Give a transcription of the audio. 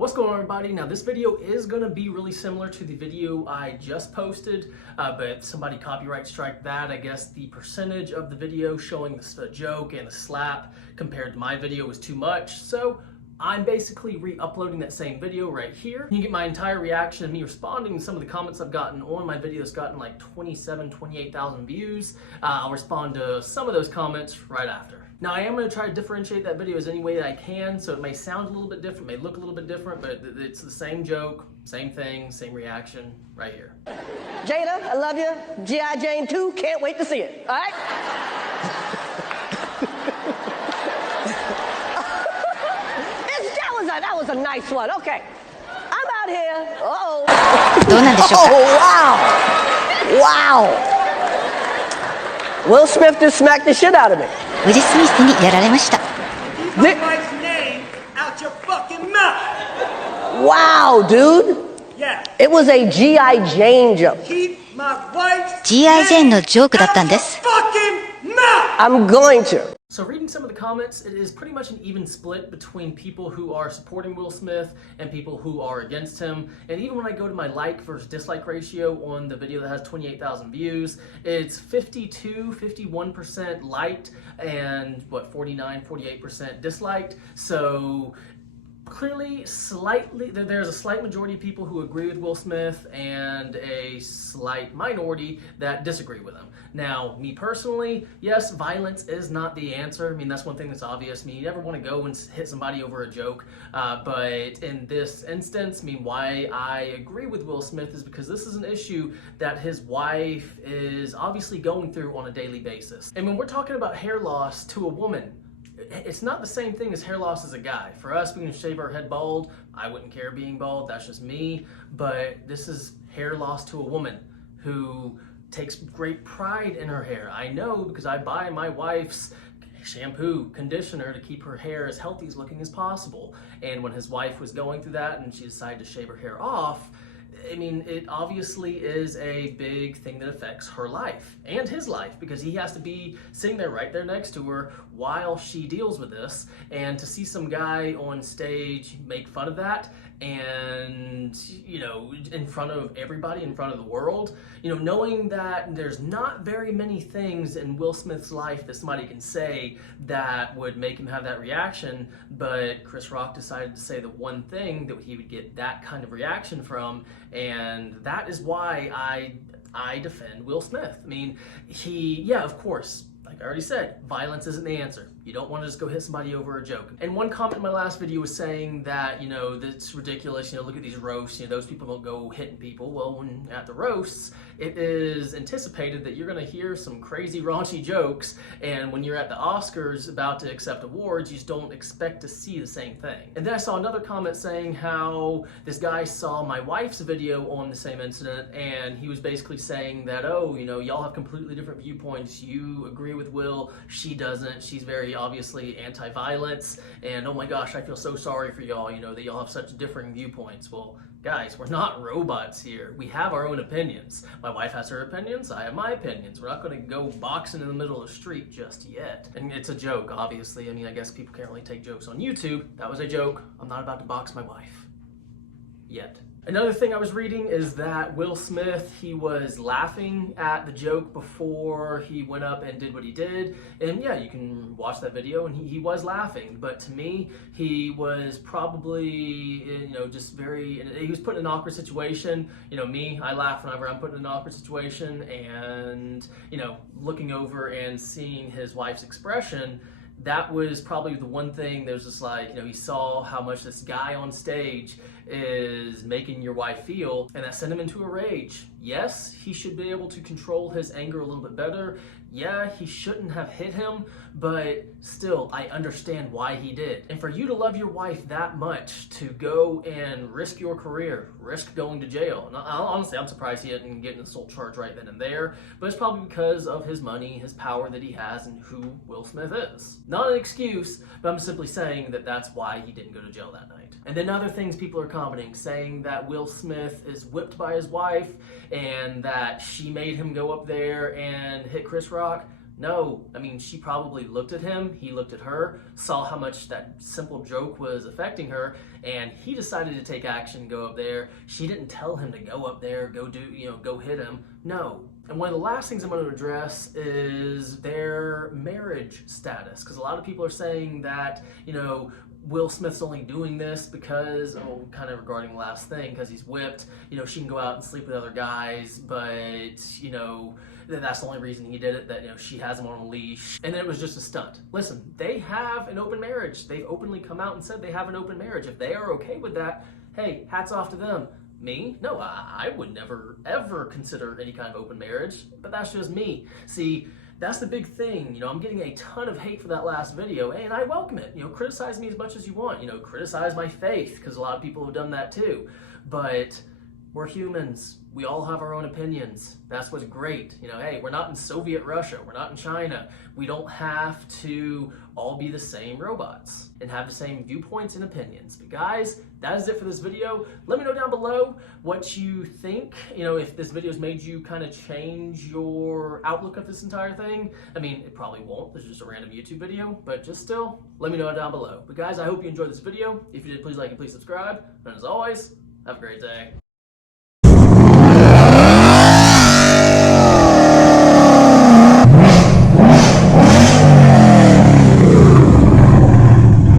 What's going on, everybody? Now this video is going to be really similar to the video I just posted, but somebody copyright strike that. I guess the percentage of the video showing the joke and the slap compared to my video was too much, so I'm basically re-uploading that same video right here. You get my entire reaction of me responding to some of the comments I've gotten on my video that's gotten like 28,000 views. I'll respond to some of those comments right after. Now I am going to try to differentiate that video as any way that I can, so it may sound a little bit different, may look a little bit different, but it's the same joke, same thing, same reaction right here. Jada, I love you. G.I. Jane 2, can't wait to see it. All right? That was a nice one. Okay. I'm out here. Uh-oh. Oh, wow. Wow. Will Smith just smacked the shit out of me. ウィル・スミスにやられました。 Keep my wife's name out your fucking mouth. Wow, dude. Yeah. It was a G.I. Jane joke. Keep my wife's G.I. Jane のジョークだったんです。 fucking mouth. I'm going to. So reading some of the comments, it is pretty much an even split between people who are supporting Will Smith and people who are against him. And even when I go to my like versus dislike ratio on the video that has 28,000 views, it's 51% liked and 48% disliked. So clearly, there's a slight majority of people who agree with Will Smith and a slight minority that disagree with him. Now, me personally, yes, violence is not the answer. I mean, that's one thing that's obvious. I mean, you never want to go and hit somebody over a joke. But in this instance, I mean, why I agree with Will Smith is because this is an issue that his wife is obviously going through on a daily basis. And when we're talking about hair loss to a woman, it's not the same thing as hair loss as a guy. For us, we can shave our head bald. I wouldn't care being bald, that's just me. But this is hair loss to a woman who takes great pride in her hair. I know because I buy my wife's shampoo, conditioner to keep her hair as healthy as looking as possible. And when his wife was going through that and she decided to shave her hair off, I mean, it obviously is a big thing that affects her life and his life because he has to be sitting there right there next to her while she deals with this. And to see some guy on stage make fun of that and, you know, in front of everybody, in front of the world, you know, knowing that there's not very many things in Will Smith's life that somebody can say that would make him have that reaction, but Chris Rock decided to say the one thing that he would get that kind of reaction from, and that is why I defend Will Smith. I mean, yeah, of course, like I already said, violence isn't the answer. You don't want to just go hit somebody over a joke. And one comment in my last video was saying that, you know, that's ridiculous, you know, look at these roasts, you know, those people don't go hitting people. Well, when at the roasts, it is anticipated that you're going to hear some crazy raunchy jokes, and when you're at the Oscars about to accept awards, you just don't expect to see the same thing. And then I saw another comment saying how this guy saw my wife's video on the same incident, and he was basically saying that, oh, you know, y'all have completely different viewpoints. You agree with Will, she doesn't. She's very obviously anti-violence, and oh my gosh, I feel so sorry for y'all, you know, that y'all have such differing viewpoints. Well, guys, we're not robots here. We have our own opinions. My wife has her opinions, I have my opinions. We're not going to go boxing in the middle of the street just yet. And it's a joke, obviously. I mean, I guess people can't really take jokes on YouTube. That was a joke. I'm not about to box my wife. Yet. Another thing I was reading is that Will Smith, he was laughing at the joke before he went up and did what he did. And yeah, you can watch that video and he was laughing. But to me, he was probably, you know, just he was put in an awkward situation. You know, me, I laugh whenever I'm put in an awkward situation. And, you know, looking over and seeing his wife's expression, that was probably the one thing that was just like, you know, he saw how much this guy on stage is making your wife feel, and that sent him into a rage. Yes, he should be able to control his anger a little bit better. Yeah, he shouldn't have hit him, but still, I understand why he did. And for you to love your wife that much, to go and risk your career, risk going to jail. And honestly, I'm surprised he didn't get an assault charge right then and there, but it's probably because of his money, his power that he has, and who Will Smith is. Not an excuse, but I'm simply saying that that's why he didn't go to jail that night. And then other things people are commenting, saying that Will Smith is whipped by his wife, and that she made him go up there and hit Chris Rock. No, I mean, she probably looked at him, he looked at her, saw how much that simple joke was affecting her, and he decided to take action, go up there. She didn't tell him to go up there, go do, go hit him. No. And one of the last things I'm going to address is their marriage status, because a lot of people are saying that, Will Smith's only doing this because, kind of regarding the last thing, because he's whipped, she can go out and sleep with other guys, but, that's the only reason he did it, that, she has him on a leash, and then it was just a stunt. Listen, they have an open marriage. They've openly come out and said they have an open marriage. If they are okay with that, hey, hats off to them. Me? No, I would never, ever consider any kind of open marriage, but that's just me. See, that's the big thing. I'm getting a ton of hate for that last video, and I welcome it. Criticize me as much as you want. Criticize my faith, because a lot of people have done that too. But we're humans. We all have our own opinions. That's what's great. Hey, we're not in Soviet Russia. We're not in China. We don't have to all be the same robots and have the same viewpoints and opinions. But guys, that is it for this video. Let me know down below what you think. If this video's made you kind of change your outlook of this entire thing. I mean, it probably won't. This is just a random YouTube video, but just still, let me know down below. But guys, I hope you enjoyed this video. If you did, please like and please subscribe. And as always, have a great day.